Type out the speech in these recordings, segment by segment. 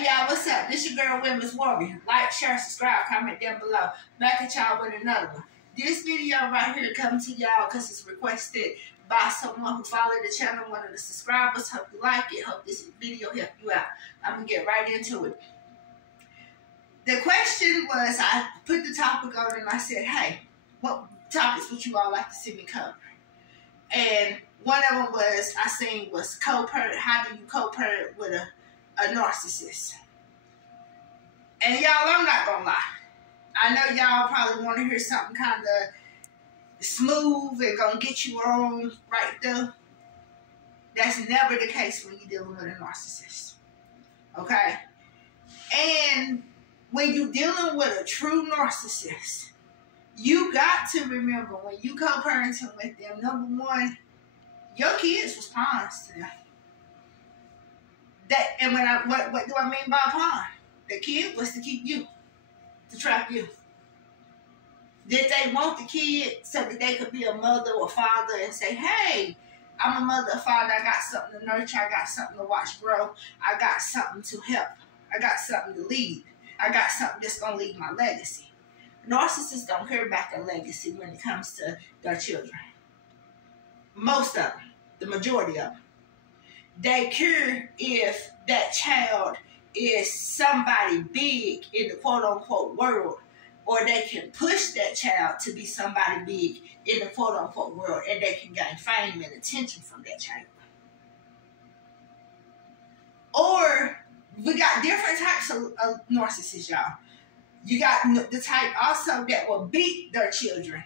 Hey y'all, what's up? This your girl, Women's Warrior. Like, share, subscribe, comment down below. Back at y'all with another one. This video right here comes to y'all because it's requested by someone who followed the channel, one of the subscribers. Hope you like it. Hope this video helped you out. I'm going to get right into it. The question was, I put the topic on and I said, hey, what topics would you all like to see me cover? And one of them was, I seen was co-parent. How do you co-parent with a narcissist? And y'all, I'm not gonna lie. I know y'all probably want to hear something kind of smooth and gonna get you on right there. That's never the case when you're dealing with a narcissist. Okay? And when you're dealing with a true narcissist, you got to remember when you co-parenting with them, number one, your kids was pawns to them. And when what do I mean by pawn? The kid was to keep you, to trap you. Did they want the kid so that they could be a mother or father and say, hey, I'm a mother or father, I got something to nurture, I got something to watch grow, I got something to help, I got something to lead, I got something that's going to lead my legacy. Narcissists don't care about their legacy when it comes to their children. Most of them, the majority of them. They care if that child is somebody big in the quote-unquote world, or they can push that child to be somebody big in the quote-unquote world, and they can gain fame and attention from that child. Or, we got different types of narcissists, y'all. You got the type also that will beat their children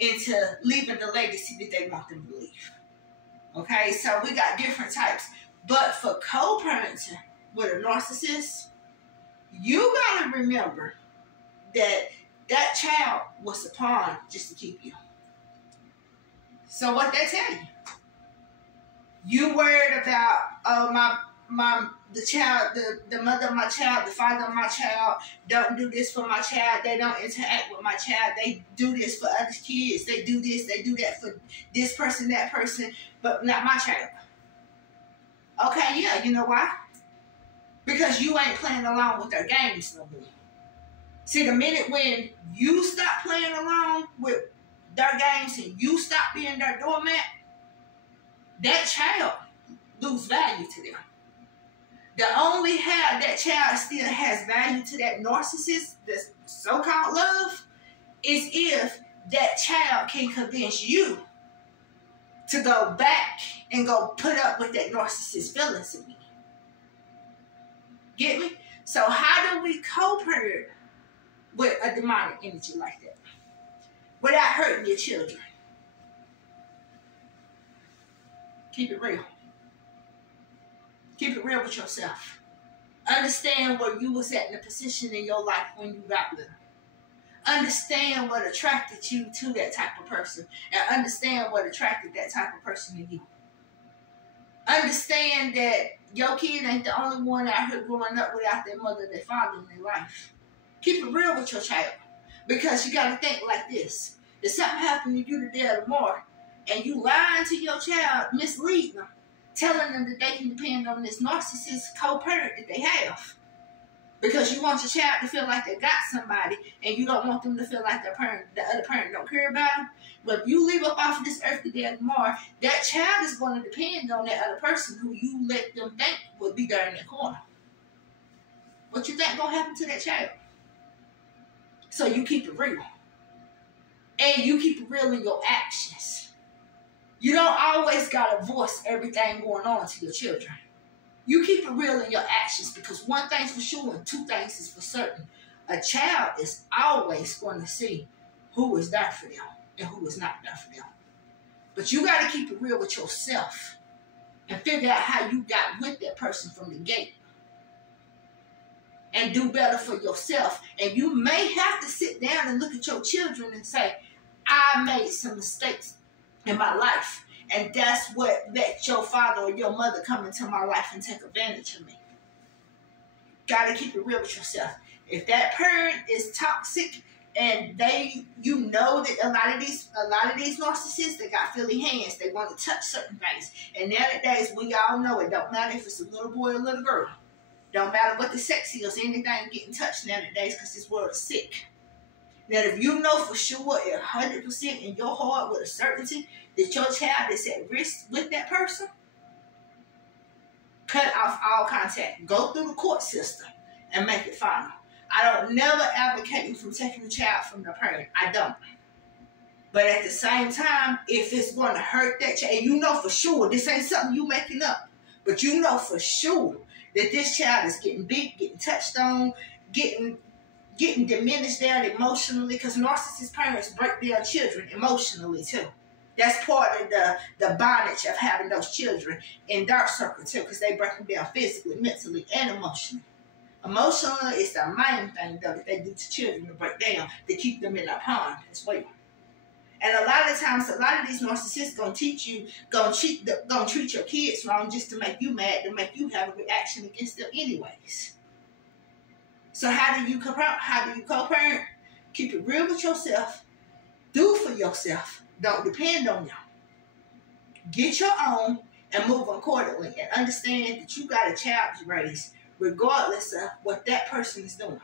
into leaving the legacy that they want them to leave. Okay, so we got different types. But for co-parenting with a narcissist, you got to remember that that child was a pawn just to keep you. So what they tell you? You worried about, oh, the mother of my child, the father of my child don't do this for my child. They don't interact with my child. They do this for other kids. They do this, they do that for this person, that person, but not my child. Okay, yeah, you know why? Because you ain't playing along with their games no more. See, the minute when you stop playing along with their games and you stop being their doormat, that child lose value to them. The only how that child still has value to that narcissist, this so-called love, is if that child can convince you to go back and go put up with that narcissist feelings in me. Get me? So how do we co-parent with a demonic energy like that without hurting your children? Keep it real. Keep it real with yourself. Understand where you was at in the position in your life when you got with them. Understand what attracted you to that type of person. And understand what attracted that type of person to you. Understand that your kid ain't the only one out here growing up without their mother, their father in their life. Keep it real with your child. Because you got to think like this. If something happened to you today or tomorrow, and you lying to your child, misleading them, telling them that they can depend on this narcissist co-parent that they have. Because you want your child to feel like they got somebody, and you don't want them to feel like the other parent don't care about them. But if you leave up off of this earth today or tomorrow, that child is going to depend on that other person who you let them think will be there in that corner. What you think going to happen to that child? So you keep it real. And you keep it real in your actions. You don't always got to voice everything going on to your children. You keep it real in your actions, because one thing's for sure and two things is for certain. A child is always going to see who is there for them and who is not there for them. But you got to keep it real with yourself and figure out how you got with that person from the gate. And do better for yourself. And you may have to sit down and look at your children and say, I made some mistakes in my life, and that's what let your father or your mother come into my life and take advantage of me. Gotta keep it real with yourself. If that parent is toxic and you know that a lot of these narcissists, they got filthy hands. They want to touch certain things. And nowadays, we all know it don't matter if it's a little boy or a little girl. Don't matter what the sex is, anything getting touched nowadays because this world is sick. Now, if you know for sure 100% in your heart with a certainty that your child is at risk with that person, cut off all contact. Go through the court system and make it final. I don't never advocate from taking the child from the parent. I don't. But at the same time, if it's going to hurt that child, and you know for sure, this ain't something you making up, but you know for sure that this child is getting beat, getting touched on, getting diminished down emotionally, because narcissist parents break their children emotionally too. That's part of the bondage of having those children in dark circle too, because they break them down physically, mentally, and emotionally. Emotionally is the main thing though that they do to children to break down, to keep them in a pond as well. And a lot of times, a lot of these narcissists gonna treat your kids wrong just to make you mad, to make you have a reaction against them anyways. So how do you co-parent? Keep it real with yourself. Do for yourself. Don't depend on them. Get your own and move accordingly, and understand that you got a child to raise, regardless of what that person is doing.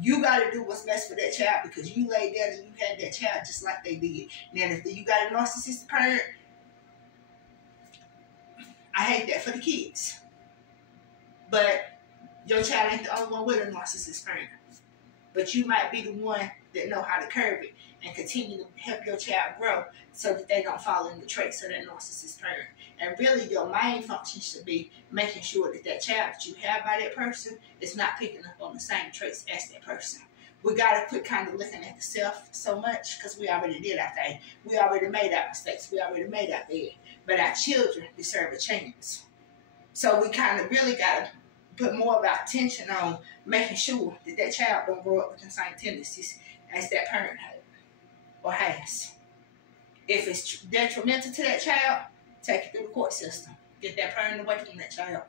You got to do what's best for that child because you laid down and you had that child just like they did. Now, if you got a narcissistic parent, I hate that for the kids. But your child ain't the only one with a narcissist parent. But you might be the one that know how to curb it and continue to help your child grow so that they don't fall into the traits of that narcissist parent. And really, your main function should be making sure that that child that you have by that person is not picking up on the same traits as that person. We got to quit kind of looking at the self so much because we already did our thing. We already made our mistakes. We already made our bed. But our children deserve a chance. So we kind of really got to put more of our attention on making sure that that child don't grow up with the same tendencies as that parent had or has. If it's detrimental to that child, take it through the court system. Get that parent away from that child.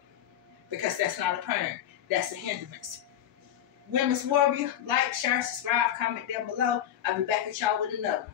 Because that's not a parent. That's a hindrance. Women's Warrior, like, share, subscribe, comment down below. I'll be back with y'all with another one.